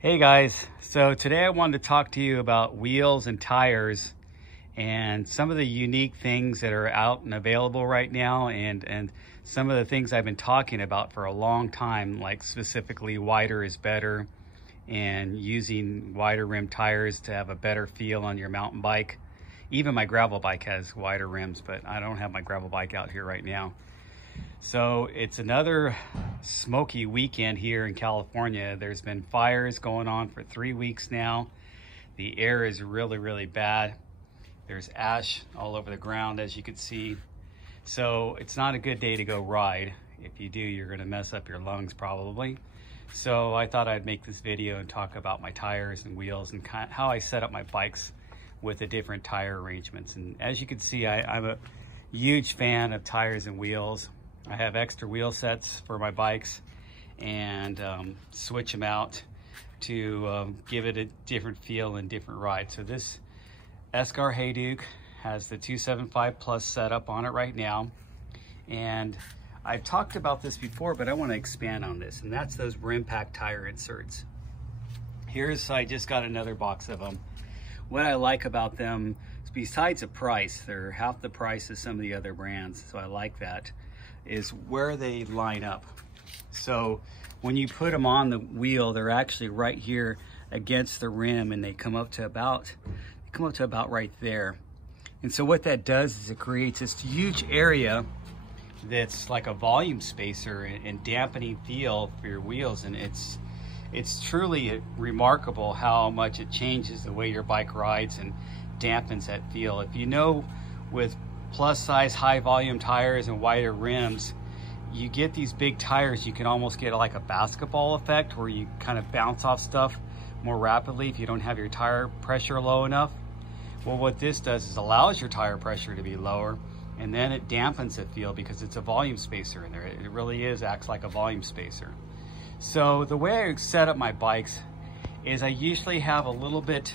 Hey guys, so today I wanted to talk to you about wheels and tires and some of the unique things that are out and available right now, and some of the things I've been talking about for a long time, like specifically wider is better and using wider rim tires to have a better feel on your mountain bike. Even my gravel bike has wider rims, but I don't have my gravel bike out here right now. So it's another smoky weekend here in California. There's been fires going on for 3 weeks now. The air is really bad. There's ash all over the ground, as you can see. So it's not a good day to go ride. If you do, you're gonna mess up your lungs probably. So I thought I'd make this video and talk about my tires and wheels and how I set up my bikes with the different tire arrangements. And as you can see, I'm a huge fan of tires and wheels. I have extra wheel sets for my bikes and switch them out to give it a different feel and different ride. So this Escar Hayduke has the 275 Plus setup on it right now. And I've talked about this before, but I want to expand on this, and that's those Rimpac tire inserts. I just got another box of them. What I like about them, besides the price, they're half the price of some of the other brands, so I like that, is where they line up. So when you put them on the wheel, they're actually right here against the rim, and they come up to about right there. And so what that does is it creates this huge area that's like a volume spacer and dampening feel for your wheels. And it's truly remarkable how much it changes the way your bike rides and dampens that feel. If you know, with plus size high volume tires and wider rims, you get these big tires, you can almost get like a basketball effect where you kind of bounce off stuff more rapidly if you don't have your tire pressure low enough. Well, what this does is allows your tire pressure to be lower, and then it dampens the feel because it's a volume spacer in there. It really acts like a volume spacer. So the way I set up my bikes is I usually have a little bit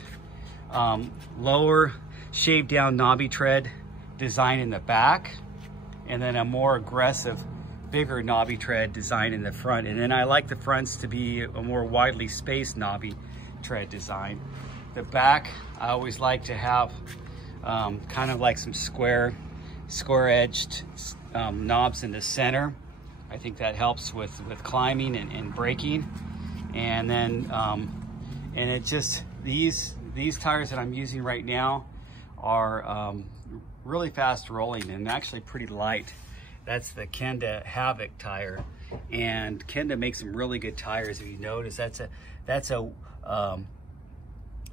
lower shaved down knobby tread design in the back, and then a more aggressive, bigger knobby tread design in the front. And then I like the fronts to be a more widely spaced knobby tread design. The back, I always like to have kind of like some square edged knobs in the center. I think that helps with climbing and braking. And then and it just, these tires that I'm using right now are really fast rolling and actually pretty light. That's the Kenda Havoc tire, and Kenda makes some really good tires. If you notice, that's a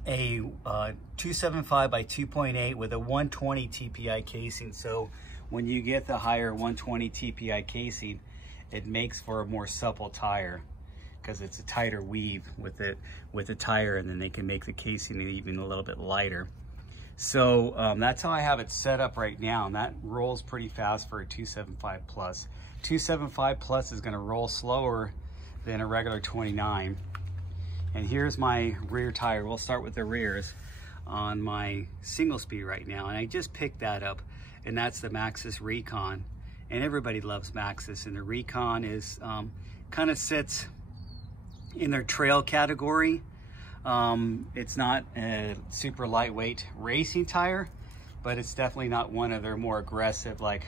275 by 2.8 with a 120 TPI casing. So when you get the higher 120 TPI casing, it makes for a more supple tire because it's a tighter weave with the tire, and then they can make the casing even a little bit lighter. So that's how I have it set up right now, and that rolls pretty fast for a 275 Plus. 275 Plus is going to roll slower than a regular 29. And here's my rear tire. We'll start with the rears on my single speed right now, and I just picked that up, and that's the Maxis Recon. And everybody loves Maxis, and the Recon is kind of sits in their trail category. It's not a super lightweight racing tire, but it's definitely not one of their more aggressive like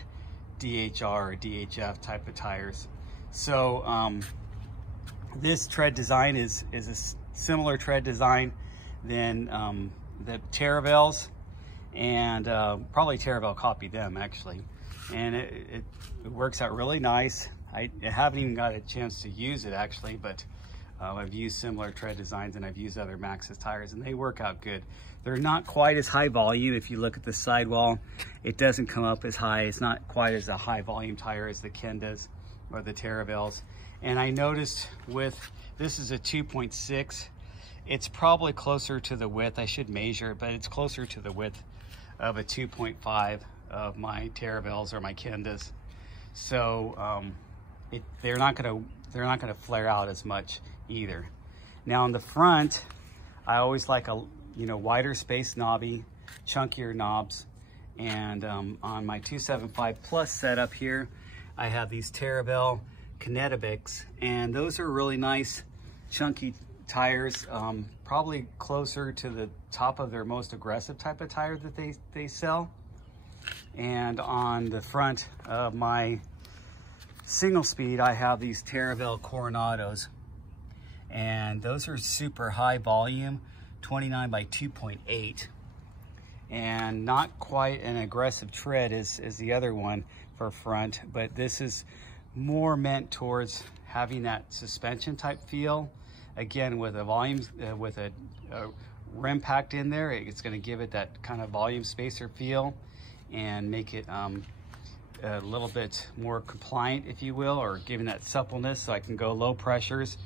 DHR or DHF type of tires. So this tread design is a similar tread design than the Terravels, and probably Terravel copied them actually, and it works out really nice. I haven't even got a chance to use it actually, but I've used similar tread designs, and I've used other Maxis tires, and they work out good. They're not quite as high volume. If you look at the sidewall, it doesn't come up as high. It's not quite as a high volume tire as the Kendas or the Terravels. And I noticed this is a 2.6. It's probably closer to the width. I should measure it, but it's closer to the width of a 2.5 of my Terravels or my Kendas. So they're not gonna flare out as much either. Now on the front, I always like a wider space knobby, chunkier knobs, and on my 275 Plus setup here, I have these Terravel Kinetibics, and those are really nice chunky tires, probably closer to the top of their most aggressive type of tire that they sell. And on the front of my single speed, I have these Terravel Coronados, and those are super high volume, 29 by 2.8, and not quite an aggressive tread as the other one for front, but this is more meant towards having that suspension type feel. Again, with a volume, with a Rimpact in there, it's going to give it that kind of volume spacer feel and make it a little bit more compliant, if you will, or giving that suppleness, so I can go low pressures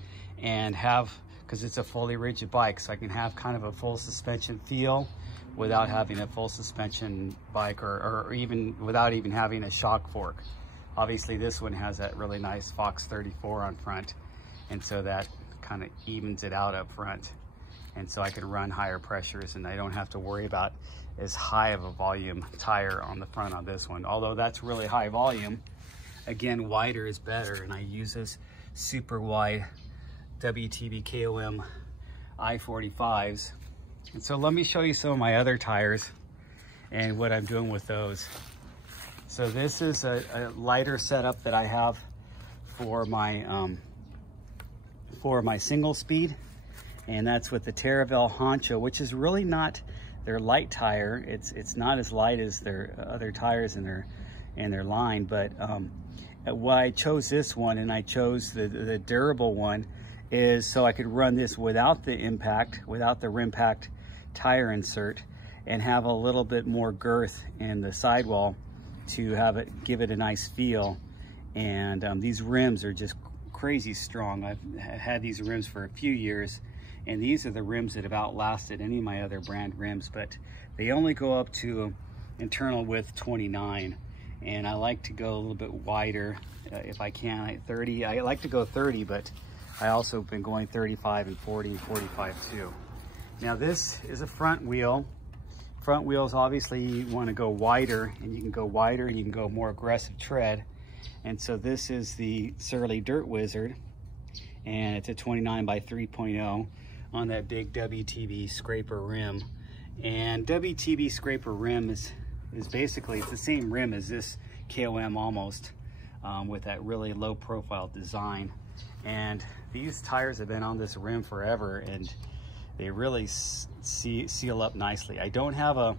and have, because it's a fully rigid bike, so I can have kind of a full suspension feel without having a full suspension bike, or even without even having a shock fork. Obviously this one has that really nice Fox 34 on front, and so that kind of evens it out up front, and so I can run higher pressures and I don't have to worry about as high of a volume tire on the front on this one. Although that's really high volume, again, wider is better, and I use this super wide WTB KOM I-45s. And so let me show you some of my other tires and what I'm doing with those. So this is a lighter setup that I have for my single speed, and that's with the Terravel Honcho, which is really not their light tire. It's not as light as their other tires in their line, but why I chose this one and I chose the durable one is so I could run this without the impact, without the Rimpact tire insert, and have a little bit more girth in the sidewall to give it a nice feel. And these rims are just crazy strong. I've had these rims for a few years, and these are the rims that have outlasted any of my other brand rims, but they only go up to internal width 29, and I like to go a little bit wider if I can. 30, I like to go 30, but I also been going 35 and 40 and 45 too. Now this is a front wheel. Front wheels, obviously you want to go wider, and you can go wider and you can go more aggressive tread. And so this is the Surly Dirt Wizard, and it's a 29 by 3.0 on that big WTB scraper rim. And WTB scraper rim is basically, it's the same rim as this KOM almost, with that really low profile design. And these tires have been on this rim forever, and they really seal up nicely. I don't have a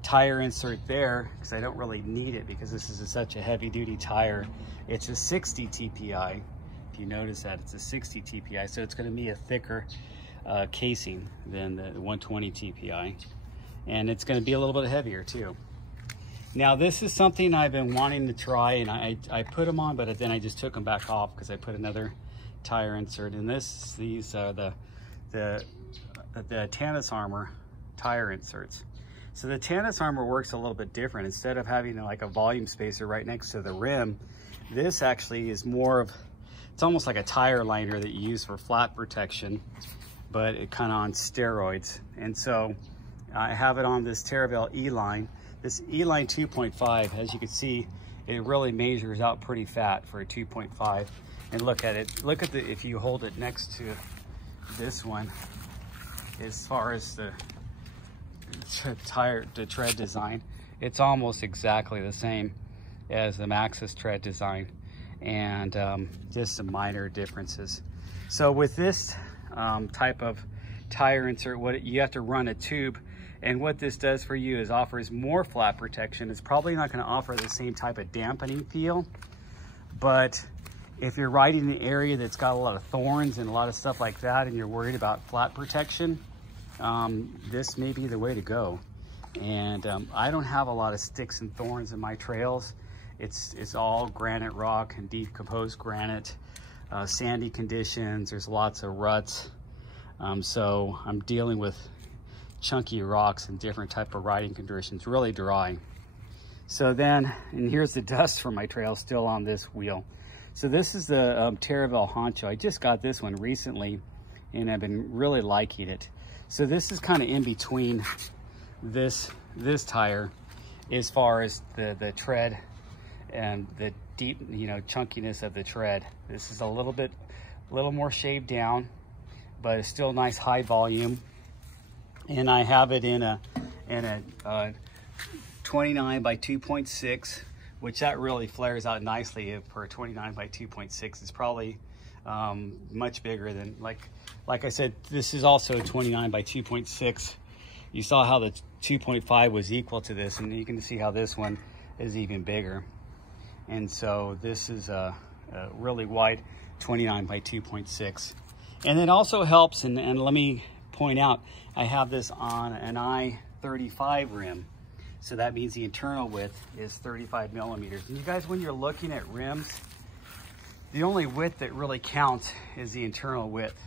tire insert there because I don't really need it, because this is such a heavy duty tire. It's a 60 TPI. If you notice that, it's a 60 TPI, so it's going to be a thicker casing than the 120 TPI, and it's going to be a little bit heavier too. Now this is something I've been wanting to try, and I put them on, but then I just took them back off because I put another tire insert in. These are the Tannis Armour tire inserts. So the Tannis Armour works a little bit different. Instead of having like a volume spacer right next to the rim, this actually is more of, it's almost like a tire liner that you use for flat protection, but it kind of on steroids. And so I have it on this Terravel E-line. This E-line 2.5, as you can see, it really measures out pretty fat for a 2.5. And look at it, if you hold it next to this one, as far as the tread design, it's almost exactly the same as the Maxis tread design, and just some minor differences. So with this type of tire insert, you have to run a tube, and what this does for you is offers more flat protection. It's probably not going to offer the same type of dampening feel, but if you're riding in an area that's got a lot of thorns and a lot of stuff like that, and you're worried about flat protection, this may be the way to go. And I don't have a lot of sticks and thorns in my trails. It's all granite rock and decomposed granite, sandy conditions. There's lots of ruts. So I'm dealing with chunky rocks and different type of riding conditions, really dry. So then, and here's the dust from my trail still on this wheel. So this is the Terravel Honcho. I just got this one recently, and I've been really liking it. So this is kind of in between this tire as far as the tread and the deep, chunkiness of the tread. This is a little more shaved down, but it's still nice high volume. And I have it in a 29 by 2.6, which that really flares out nicely for a 29 by 2.6. It's probably much bigger than, like I said, this is also a 29 by 2.6. You saw how the 2.5 was equal to this, and you can see how this one is even bigger. And so this is a really wide 29 by 2.6. And it also helps, and let me point out, I have this on an I-35 rim. So that means the internal width is 35 millimeters. And you guys, when you're looking at rims, the only width that really counts is the internal width.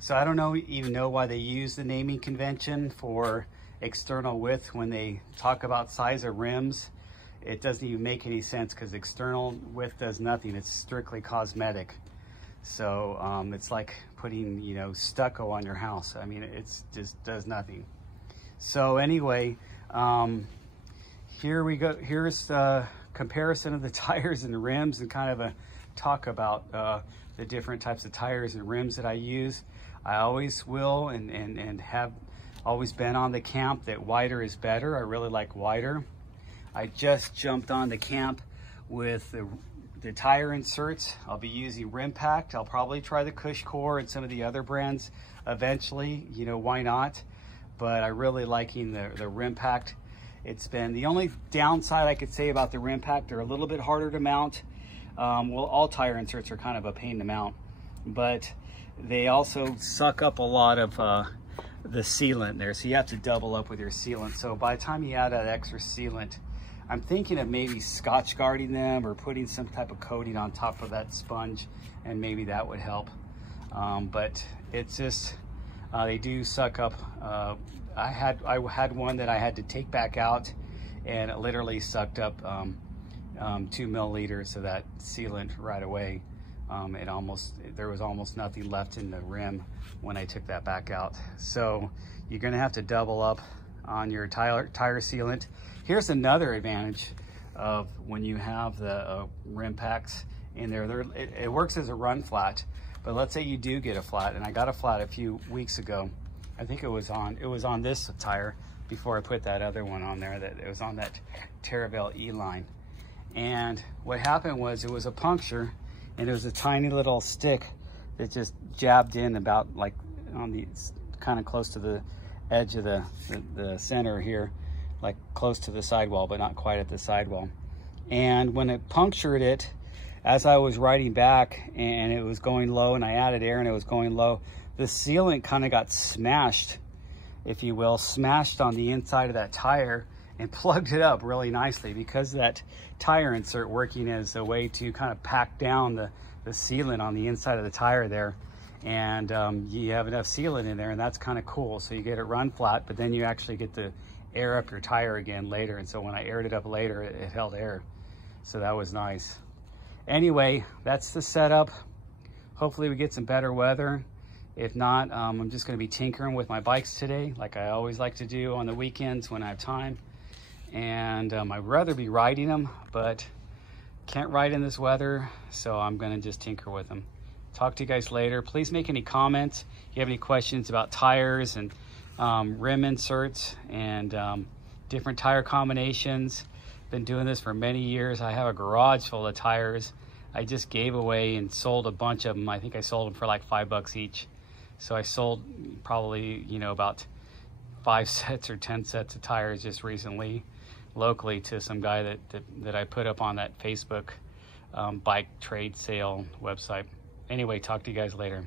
So I don't even know why they use the naming convention for external width when they talk about size of rims. It doesn't even make any sense, because external width does nothing. It's strictly cosmetic. So it's like putting, you know, stucco on your house. I mean, it's just does nothing. So anyway, here we go. Here's the comparison of the tires and the rims, and kind of a talk about the different types of tires and rims that I use. I always will and have always been on the camp that wider is better. I really like wider. I just jumped on the camp with the tire inserts. I'll be using Rimpact. I'll probably try the Cush Core and some of the other brands eventually. You know, why not? But I really liking the Rimpact. It's been the only downside I could say about the Rimpact. They're a little bit harder to mount. Well, all tire inserts are kind of a pain to mount, but they also suck up a lot of the sealant there. So you have to double up with your sealant. So by the time you add that extra sealant, I'm thinking of maybe Scotch guarding them or putting some type of coating on top of that sponge, and maybe that would help. But it's just, they do suck up. I had one that I had to take back out, and it literally sucked up 2 milliliters of that sealant right away. There was almost nothing left in the rim when I took that back out. So you're gonna have to double up on your tire sealant. Here's another advantage of when you have the Rimpacts in there. It works as a run flat, but let's say you do get a flat, and I got a flat a few weeks ago. I think it was on this tire before I put that other one on there, that it was on that Terravel E-line. And what happened was, it was a puncture, and it was a tiny little stick that just jabbed in about like on the kind of close to the edge of the center here, like close to the sidewall, but not quite at the sidewall. And when it punctured it, as I was riding back and it was going low, and I added air and it was going low, the sealant kind of got smashed, if you will, smashed on the inside of that tire and plugged it up really nicely, because of that tire insert working as a way to kind of pack down the sealant on the inside of the tire there. And you have enough sealant in there, and that's kind of cool. So you get it run flat, but then you actually get to air up your tire again later. And so when I aired it up later, it held air. So that was nice. Anyway, that's the setup. Hopefully we get some better weather. If not, I'm just gonna be tinkering with my bikes today, like I always like to do on the weekends when I have time. And I'd rather be riding them, but can't ride in this weather, so I'm gonna just tinker with them. Talk to you guys later. Please make any comments if you have any questions about tires and rim inserts and different tire combinations. Been doing this for many years. I have a garage full of tires. I just gave away and sold a bunch of them. I think I sold them for like $5 each. So I sold probably, you know, about 5 sets or 10 sets of tires just recently, locally, to some guy that I put up on that Facebook bike trade sale website. Anyway, talk to you guys later.